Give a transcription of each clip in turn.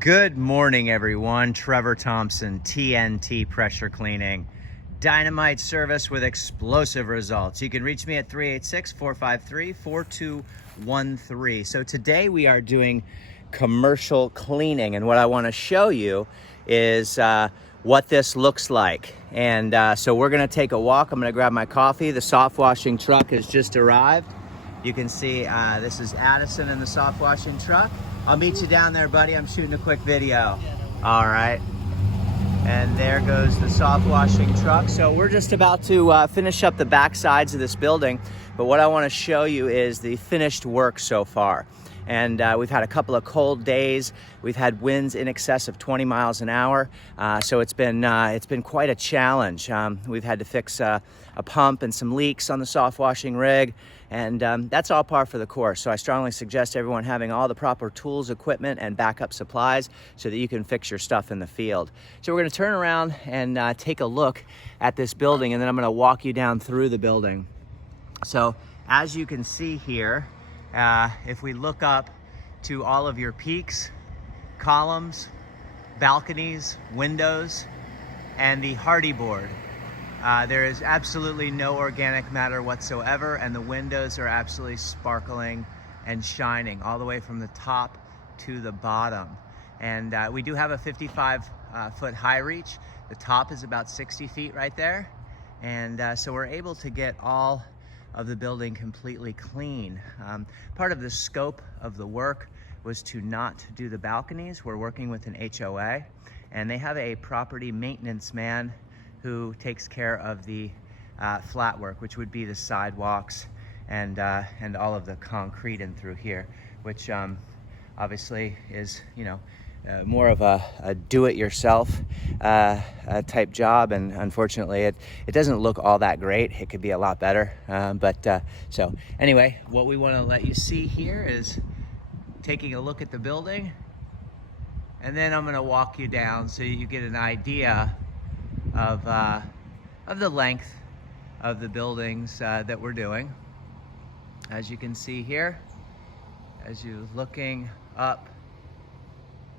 Good morning, everyone. Trevor Thompson, TNT Pressure Cleaning. Dynamite service with explosive results. You can reach me at 386-453-4213. So today we are doing commercial cleaning, and what I want to show you is what this looks like. And so we're going to take a walk. I'm going to grab my coffee. The soft washing truck has just arrived. You can see this is Addison in the soft washing truck. I'll meet you down there, buddy. I'm shooting a quick video. All right. And there goes the soft washing truck. So we're just about to finish up the back sides of this building. But what I want to show you is the finished work so far. And we've had a couple of cold days. We've had winds in excess of 20 miles an hour. So it's been quite a challenge. We've had to fix a pump and some leaks on the soft washing rig. And that's all par for the course. So I strongly suggest everyone having all the proper tools, equipment, and backup supplies so that you can fix your stuff in the field. So we're gonna turn around and take a look at this building, and then I'm gonna walk you down through the building. So as you can see here, if we look up to all of your peaks, columns, balconies, windows, and the hardy board, there is absolutely no organic matter whatsoever, and the windows are absolutely sparkling and shining all the way from the top to the bottom. And we do have a 55-foot high reach. The top is about 60 feet right there. And so we're able to get all of the building completely clean. Part of the scope of the work was to not do the balconies. We're working with an HOA, and they have a property maintenance man who takes care of the flat work, which would be the sidewalks and all of the concrete in through here, which obviously is, more of a do-it-yourself type job, and unfortunately it doesn't look all that great. It could be a lot better, so anyway, what we want to let you see here is taking a look at the building, and then I'm going to walk you down so you get an idea of the length of the buildings that we're doing. As you can see here, as you're looking up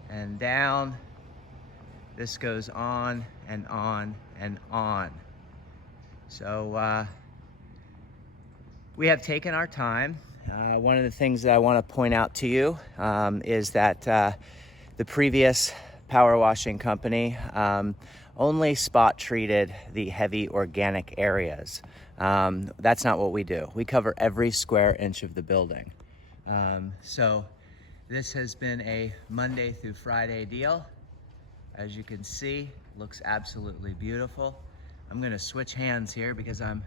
and down, this goes on and on and on. So we have taken our time. One of the things that I want to point out to you is that the previous power washing company only spot treated the heavy organic areas. That's not what we do. We cover every square inch of the building. So this has been a Monday through Friday deal. As you can see, looks absolutely beautiful. I'm gonna switch hands here because I'm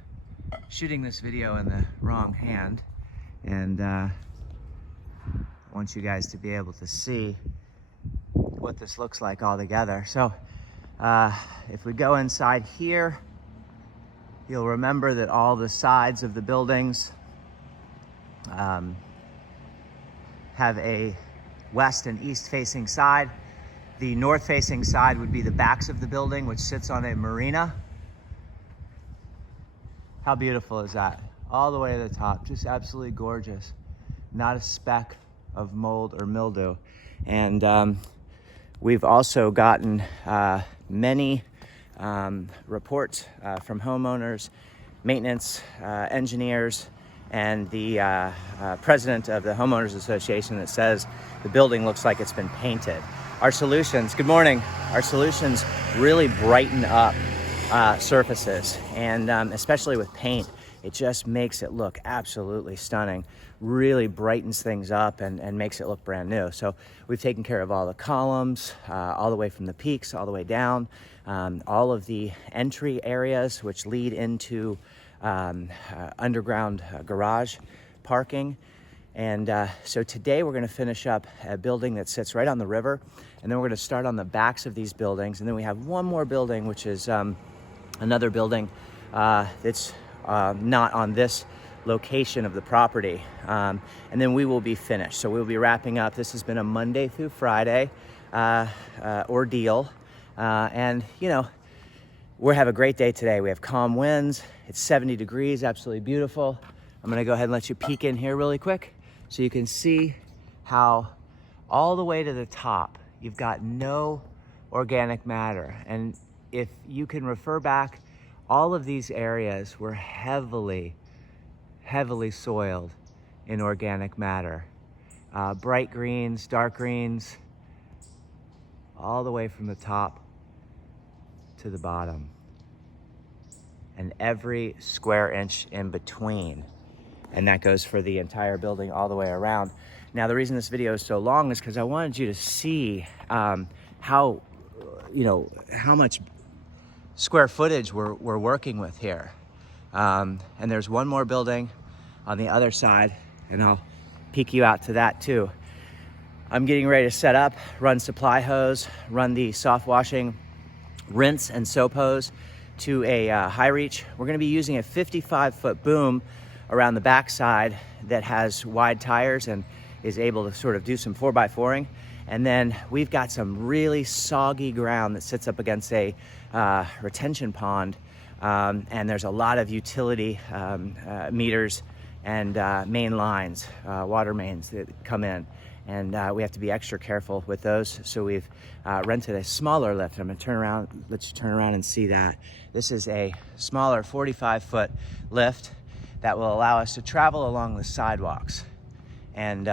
shooting this video in the wrong hand, and I want you guys to be able to see what this looks like all together. So if we go inside here, you'll remember that all the sides of the buildings have a west and east facing side. The north facing side would be the backs of the building, which sits on a marina. How beautiful is that? All the way to the top, just absolutely gorgeous. Not a speck of mold or mildew. And we've also gotten many reports from homeowners, maintenance engineers, and the president of the Homeowners Association that says the building looks like it's been painted. Our solutions, good morning, our solutions really brighten up surfaces, and especially with paint, it just makes it look absolutely stunning. Really brightens things up and makes it look brand new. So we've taken care of all the columns, all the way from the peaks, all the way down, all of the entry areas which lead into underground garage parking. And so today we're gonna finish up a building that sits right on the river, and then we're gonna start on the backs of these buildings. And then we have one more building, which is another building that's not on this location of the property, and then we will be finished. So we'll be wrapping up. This has been a Monday through Friday ordeal, and we have a great day today. We have calm winds. It's 70 degrees, absolutely beautiful. I'm gonna go ahead and let you peek in here really quick so you can see how all the way to the top you've got no organic matter. And if you can refer back, all of these areas were heavily soiled in organic matter. Bright greens, dark greens, all the way from the top to the bottom. And every square inch in between. And that goes for the entire building all the way around. Now, the reason this video is so long is because I wanted you to see how much square footage we're working with here. And there's one more building on the other side, and I'll peek you out to that too. I'm getting ready to set up, run supply hose, run the soft washing rinse and soap hose to a high reach. We're gonna be using a 55-foot boom around the backside that has wide tires and is able to sort of do some 4x4ing. And then we've got some really soggy ground that sits up against a retention pond. And there's a lot of utility meters and main lines, water mains that come in. And we have to be extra careful with those. So we've rented a smaller lift. I'm gonna let you turn around and see that. This is a smaller 45-foot lift that will allow us to travel along the sidewalks. And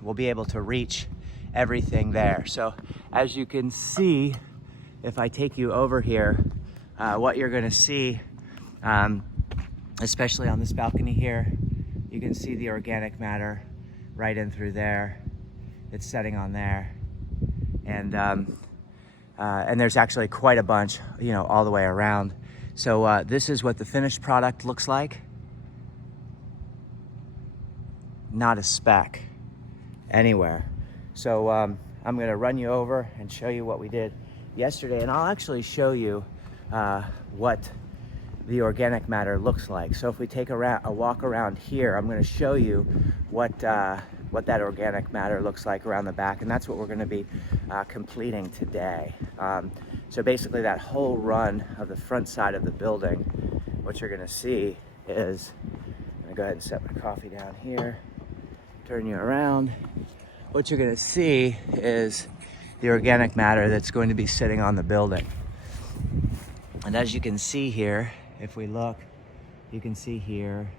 we'll be able to reach everything there. So as you can see, if I take you over here, what you're gonna see, especially on this balcony here, you can see the organic matter right in through there. It's setting on there. And there's actually quite a bunch, all the way around. So this is what the finished product looks like. Not a speck anywhere. So I'm gonna run you over and show you what we did yesterday, and I'll actually show you what the organic matter looks like. So if we take a walk around here, I'm gonna show you what that organic matter looks like around the back, and that's what we're gonna be completing today. So basically that whole run of the front side of the building, what you're gonna see is, I'm gonna go ahead and set my coffee down here, turn you around. What you're gonna see is the organic matter that's going to be sitting on the building. And as you can see here, if we look, you can see here,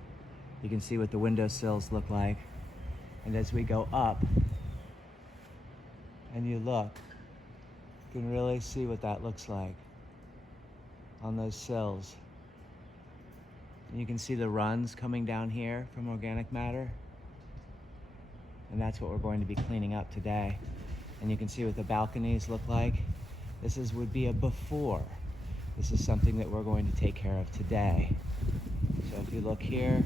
you can see what the windowsills look like. And as we go up and you look, you can really see what that looks like on those sills. And you can see the runs coming down here from organic matter. And that's what we're going to be cleaning up today. And you can see what the balconies look like. This would be a before. This is something that we're going to take care of today. So if you look here,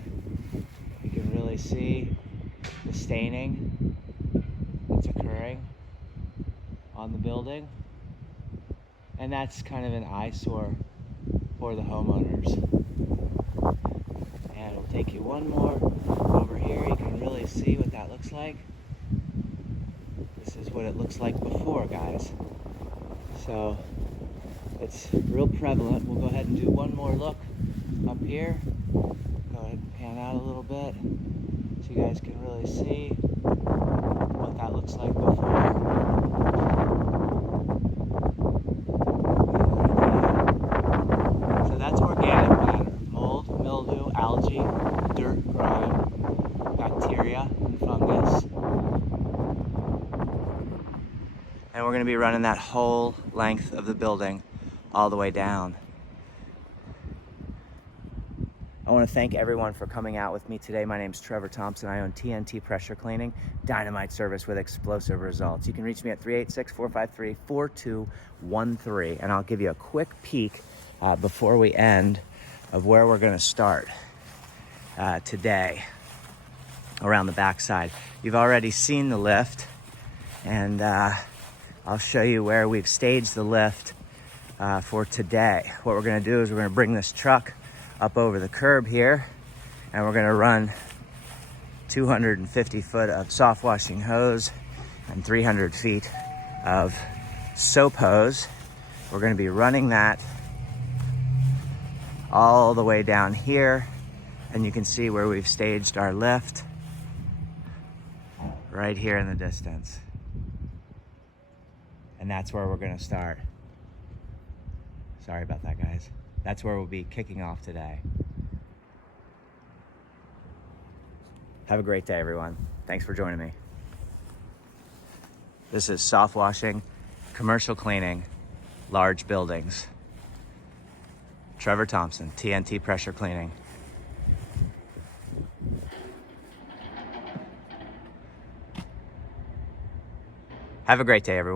you can really see the staining that's occurring on the building. And that's kind of an eyesore for the homeowners. And we'll take you one more over here. You can really see what that looks like. This is what it looks like before, guys. So it's real prevalent. We'll go ahead and do one more look up here. Go ahead and pan out a little bit so you guys can really see what that looks like before. So that's organic matter. Mold, mildew, algae, dirt, grime, bacteria, and fungus. And we're going to be running that whole length of the building all the way down. I want to thank everyone for coming out with me today. My name is Trevor Thompson. I own TNT Pressure Cleaning, dynamite service with explosive results. You can reach me at 386-453-4213, and I'll give you a quick peek before we end of where we're going to start today around the backside. You've already seen the lift, and I'll show you where we've staged the lift for today. What we're gonna do is we're gonna bring this truck up over the curb here, and we're gonna run 250 foot of soft washing hose and 300 feet of soap hose. We're gonna be running that all the way down here, and you can see where we've staged our lift right here in the distance. And that's where we're gonna start. Sorry about that, guys. That's where we'll be kicking off today. Have a great day, everyone. Thanks for joining me. This is soft washing, commercial cleaning, large buildings. Trevor Thompson, TNT Pressure Cleaning. Have a great day, everyone.